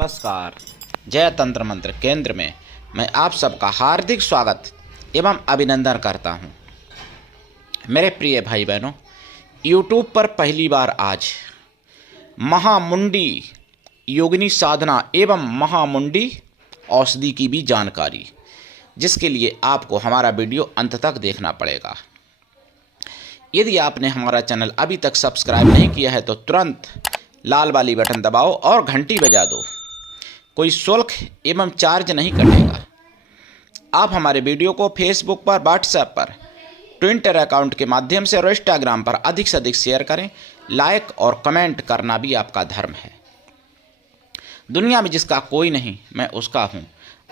नमस्कार। जय तंत्र मंत्र केंद्र में मैं आप सबका हार्दिक स्वागत एवं अभिनंदन करता हूं। मेरे प्रिय भाई बहनों, YouTube पर पहली बार आज महामुंडी योगिनी साधना एवं महामुंडी औषधि की भी जानकारी, जिसके लिए आपको हमारा वीडियो अंत तक देखना पड़ेगा। यदि आपने हमारा चैनल अभी तक सब्सक्राइब नहीं किया है तो तुरंत लाल वाली बटन दबाओ और घंटी बजा दो। कोई शुल्क एवं चार्ज नहीं कटेगा। आप हमारे वीडियो को फेसबुक पर, व्हाट्सएप पर, ट्विटर अकाउंट के माध्यम से और इंस्टाग्राम पर अधिक से अधिक शेयर करें। लाइक और कमेंट करना भी आपका धर्म है। दुनिया में जिसका कोई नहीं, मैं उसका हूँ।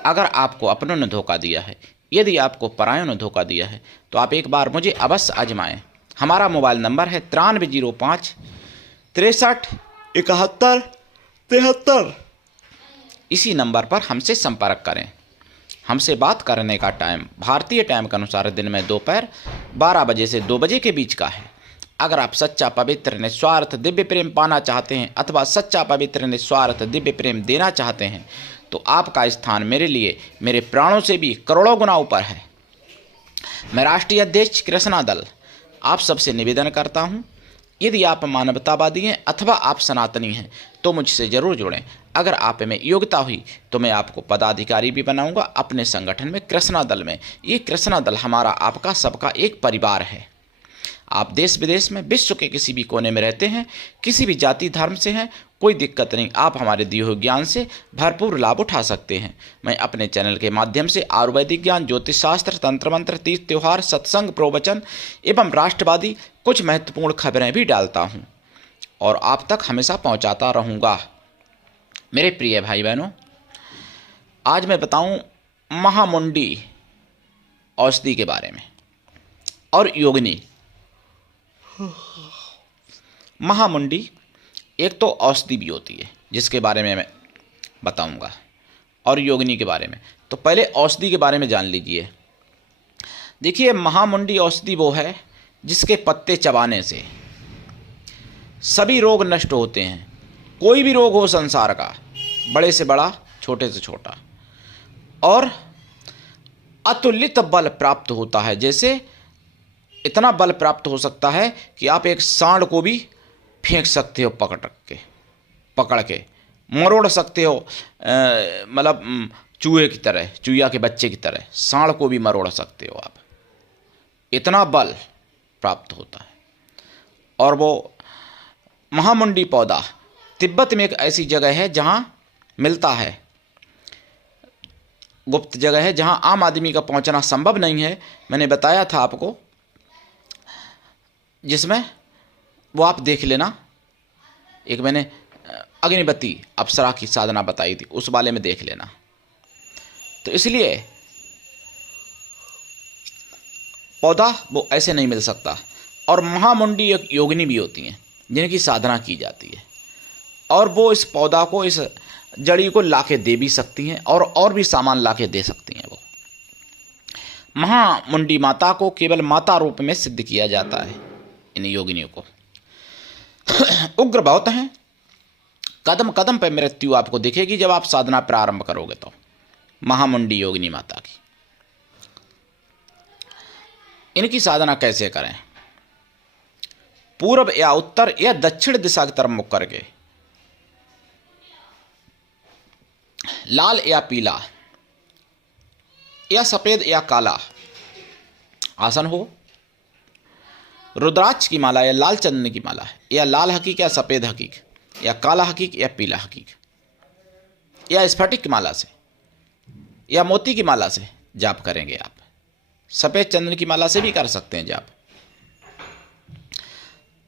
अगर आपको अपनों ने धोखा दिया है, यदि आपको परायों ने धोखा दिया है, तो आप एक बार मुझे अवश्य आजमाएं। हमारा मोबाइल नंबर है 9305 63 71 73। इसी नंबर पर हमसे संपर्क करें। हमसे बात करने का टाइम भारतीय टाइम के अनुसार दिन में दोपहर 12 बजे से 2 बजे के बीच का है। अगर आप सच्चा पवित्र निस्वार्थ दिव्य प्रेम पाना चाहते हैं अथवा सच्चा पवित्र निस्वार्थ दिव्य प्रेम देना चाहते हैं, तो आपका स्थान मेरे लिए मेरे प्राणों से भी करोड़ों गुना ऊपर है। मैं राष्ट्रीय अध्यक्ष कृष्णा दल आप सबसे निवेदन करता हूं, यदि आप मानवतावादी हैं अथवा आप सनातनी हैं तो मुझसे ज़रूर जुड़ें। अगर आप में योग्यता हुई तो मैं आपको पदाधिकारी भी बनाऊंगा अपने संगठन में, कृष्णा दल में। ये कृष्णा दल हमारा आपका सबका एक परिवार है। आप देश विदेश में, विश्व के किसी भी कोने में रहते हैं, किसी भी जाति धर्म से हैं, कोई दिक्कत नहीं। आप हमारे दिए हुए ज्ञान से भरपूर लाभ उठा सकते हैं। मैं अपने चैनल के माध्यम से आयुर्वेदिक ज्ञान, ज्योतिष शास्त्र, तंत्र मंत्र, तीर्थ त्योहार, सत्संग, प्रवचन एवं राष्ट्रवादी कुछ महत्वपूर्ण खबरें भी डालता हूं और आप तक हमेशा पहुंचाता रहूंगा। मेरे प्रिय भाई बहनों, आज मैं बताऊं महामुंडी औषधि के बारे में और योगिनी। महामुंडी एक तो औषधि भी होती है जिसके बारे में मैं बताऊंगा, और योगिनी के बारे में। तो पहले औषधि के बारे में जान लीजिए। देखिए, महामुंडी औषधि वो है जिसके पत्ते चबाने से सभी रोग नष्ट होते हैं। कोई भी रोग हो संसार का, बड़े से बड़ा, छोटे से छोटा, और अतुलित बल प्राप्त होता है। जैसे इतना बल प्राप्त हो सकता है कि आप एक सांड को भी फेंक सकते हो, पकड़ के मरोड़ सकते हो। मतलब चूहे की तरह, चूहिया के बच्चे की तरह सांड को भी मरोड़ सकते हो आप। इतना बल प्राप्त होता है। और वो महामुंडी पौधा तिब्बत में एक ऐसी जगह है जहाँ मिलता है, गुप्त जगह है जहाँ आम आदमी का पहुँचना संभव नहीं है। मैंने बताया था आपको, जिसमें वो आप देख लेना। एक मैंने अग्निवती अप्सरा की साधना बताई थी, उस वाले में देख लेना। तो इसलिए पौधा वो ऐसे नहीं मिल सकता। और महामुंडी एक योगिनी भी होती हैं जिनकी साधना की जाती है, और वो इस पौधा को, इस जड़ी को लाके दे भी सकती हैं और भी सामान लाके दे सकती हैं। वो महामुंडी माता को केवल माता रूप में सिद्ध किया जाता है। इन योगिनियों को उग्र बहुत हैं। कदम कदम पर मृत्यु आपको दिखेगी जब आप साधना प्रारंभ करोगे। तो महामुंडी योगिनी माता की, इनकी साधना कैसे करें? पूर्व या उत्तर या दक्षिण दिशा की तरफ मुख करके, लाल या पीला या सफेद या काला आसन हो, रुद्राक्ष की माला या लाल चंदन की माला है, या लाल हकीक या सफ़ेद हकीक, या काला हकीक या पीला हकीक, या स्फटिक की माला से या मोती की माला से जाप करेंगे आप। सफ़ेद चंदन की माला से भी कर सकते हैं जाप।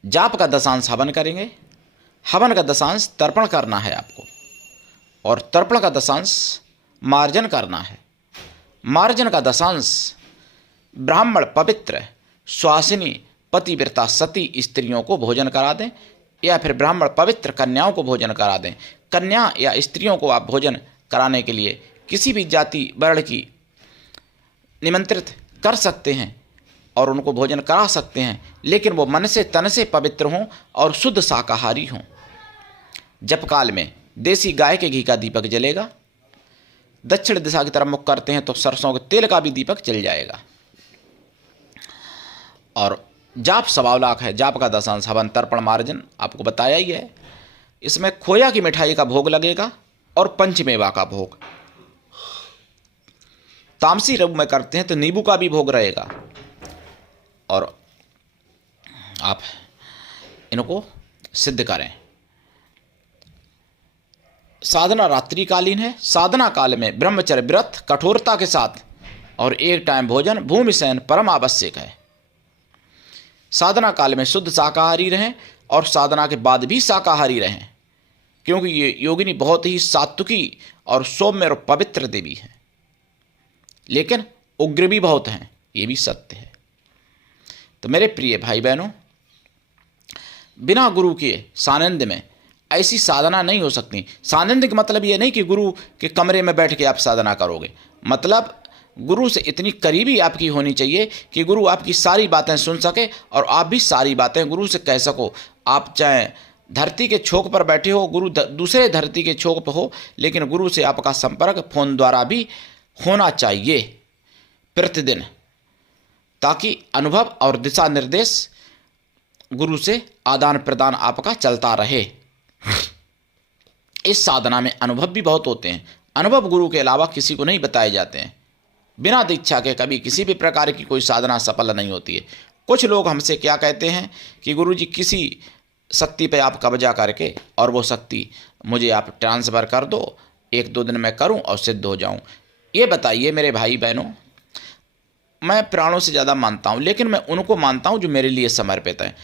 जाप का दशांश हवन करेंगे। हवन का दशांश तर्पण करना है आपको, और तर्पण का दशांश मार्जन करना है। मार्जन का दशांश ब्राह्मण पवित्र स्वासिनी पतिव्रता सती स्त्रियों को भोजन करा दें, या फिर ब्राह्मण पवित्र कन्याओं को भोजन करा दें। कन्या या स्त्रियों को आप भोजन कराने के लिए किसी भी जाति वर्ण की निमंत्रित कर सकते हैं और उनको भोजन करा सकते हैं, लेकिन वो मन से तन से पवित्र हों और शुद्ध शाकाहारी हों। जप काल में देसी गाय के घी का दीपक जलेगा। दक्षिण दिशा की तरफ मुख करते हैं तो सरसों के तेल का भी दीपक जल जाएगा। और जाप 1.25 लाख है, जाप का दशांश हवन तर्पण मार्जन आपको बताया ही है। इसमें खोया की मिठाई का भोग लगेगा और पंचमेवा का भोग। तामसी रूप में करते हैं तो नींबू का भी भोग रहेगा। और आप इनको सिद्ध करें। साधना रात्रिकालीन है। साधना काल में ब्रह्मचर्य व्रत कठोरता के साथ और 1 टाइम भोजन भूमि शयन परम आवश्यक है। साधना काल में शुद्ध शाकाहारी रहें और साधना के बाद भी शाकाहारी रहें, क्योंकि ये योगिनी बहुत ही सात्विकी और सौम्य और पवित्र देवी है, लेकिन उग्र भी बहुत हैं, ये भी सत्य है। तो मेरे प्रिय भाई बहनों, बिना गुरु के सानिध्य में ऐसी साधना नहीं हो सकती। सानिध्य का मतलब ये नहीं कि गुरु के कमरे में बैठ के आप साधना करोगे, मतलब गुरु से इतनी करीबी आपकी होनी चाहिए कि गुरु आपकी सारी बातें सुन सके और आप भी सारी बातें गुरु से कह सको। आप चाहे धरती के छोर पर बैठे हो, गुरु दूसरे धरती के छोर पर हो, लेकिन गुरु से आपका संपर्क फोन द्वारा भी होना चाहिए प्रतिदिन, ताकि अनुभव और दिशा निर्देश गुरु से आदान प्रदान आपका चलता रहे। इस साधना में अनुभव भी बहुत होते हैं। अनुभव गुरु के अलावा किसी को नहीं बताए जाते हैं। बिना दीक्षा के कभी किसी भी प्रकार की कोई साधना सफल नहीं होती है। कुछ लोग हमसे क्या कहते हैं कि गुरुजी किसी शक्ति पे आप कब्जा करके और वो शक्ति मुझे आप ट्रांसफ़र कर दो, 1-2 दिन में करूं और सिद्ध हो जाऊं। ये बताइए मेरे भाई बहनों, मैं प्राणों से ज़्यादा मानता हूं, लेकिन मैं उनको मानता हूं जो मेरे लिए समर्पित हैं।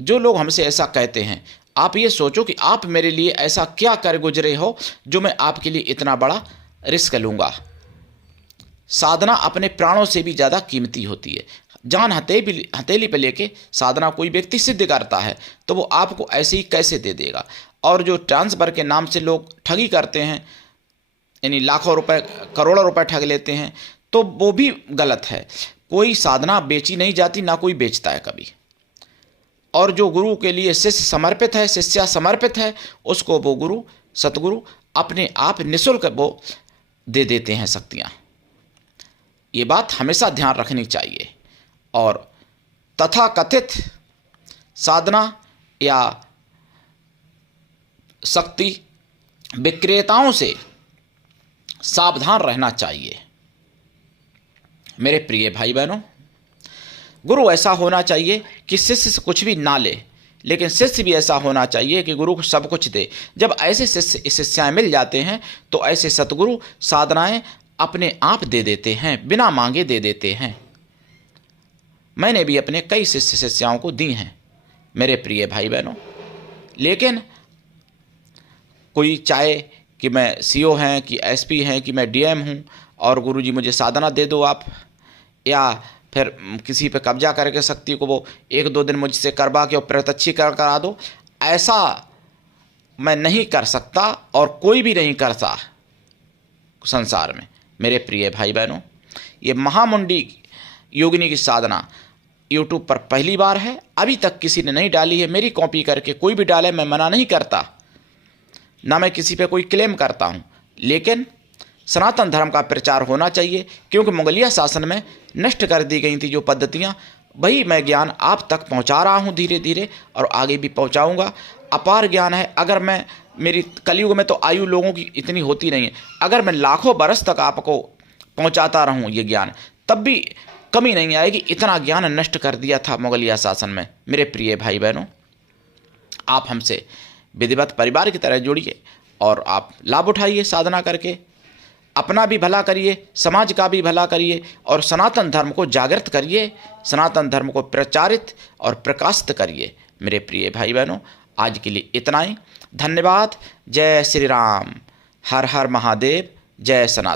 जो लोग हमसे ऐसा कहते हैं, आप ये सोचो कि आप मेरे लिए ऐसा क्या कर गुजरे हो जो मैं आपके लिए इतना बड़ा रिस्क लूँगा। साधना अपने प्राणों से भी ज़्यादा कीमती होती है। जान हथेली पे लेके साधना कोई व्यक्ति सिद्ध करता है तो वो आपको ऐसे ही कैसे दे देगा। और जो ट्रांसफर के नाम से लोग ठगी करते हैं, यानी लाखों रुपए करोड़ों रुपए ठग लेते हैं, तो वो भी गलत है। कोई साधना बेची नहीं जाती, ना कोई बेचता है कभी। और जो गुरु के लिए शिष्य समर्पित है, शिष्या समर्पित है, उसको वो गुरु सतगुरु अपने आप निःशुल्क वो दे देते हैं शक्तियाँ। ये बात हमेशा ध्यान रखनी चाहिए। और तथाकथित साधना या शक्ति विक्रेताओं से सावधान रहना चाहिए। मेरे प्रिय भाई बहनों, गुरु ऐसा होना चाहिए कि शिष्य से कुछ भी ना ले, लेकिन शिष्य भी ऐसा होना चाहिए कि गुरु को सब कुछ दे। जब ऐसे शिष्याएँ मिल जाते हैं तो ऐसे सतगुरु साधनाएं अपने आप दे देते हैं, बिना मांगे दे देते हैं। मैंने भी अपने कई शिष्य शिष्याओं को दी हैं मेरे प्रिय भाई बहनों। लेकिन कोई चाहे कि मैं सीओ हैं कि एसपी हैं कि मैं डीएम हूं और गुरुजी मुझे साधना दे दो आप, या फिर किसी पे कब्जा करके शक्ति को वो 1-2 दिन मुझसे करवा के और प्रत्यक्षी करा दो, ऐसा मैं नहीं कर सकता और कोई भी नहीं करता संसार में। मेरे प्रिय भाई बहनों, ये महामुंडी योगिनी की साधना यूट्यूब पर पहली बार है, अभी तक किसी ने नहीं डाली है। मेरी कॉपी करके कोई भी डाले, मैं मना नहीं करता, ना मैं किसी पे कोई क्लेम करता हूँ, लेकिन सनातन धर्म का प्रचार होना चाहिए, क्योंकि मुगलिया शासन में नष्ट कर दी गई थी जो पद्धतियाँ, वही मैं ज्ञान आप तक पहुँचा रहा हूँ धीरे धीरे, और आगे भी पहुँचाऊँगा। अपार ज्ञान है। अगर मैं मेरी कलयुग में तो आयु लोगों की इतनी होती नहीं है, अगर मैं लाखों बरस तक आपको पहुंचाता रहूं ये ज्ञान, तब भी कमी नहीं आएगी। इतना ज्ञान नष्ट कर दिया था मुगलिया शासन में। मेरे प्रिय भाई बहनों, आप हमसे विधिवत परिवार की तरह जुड़िए और आप लाभ उठाइए साधना करके। अपना भी भला करिए, समाज का भी भला करिए और सनातन धर्म को जागृत करिए, सनातन धर्म को प्रचारित और प्रकाशित करिए। मेरे प्रिय भाई बहनों, आज के लिए इतना ही। धन्यवाद। जय श्री राम। हर हर महादेव। जय सनातन।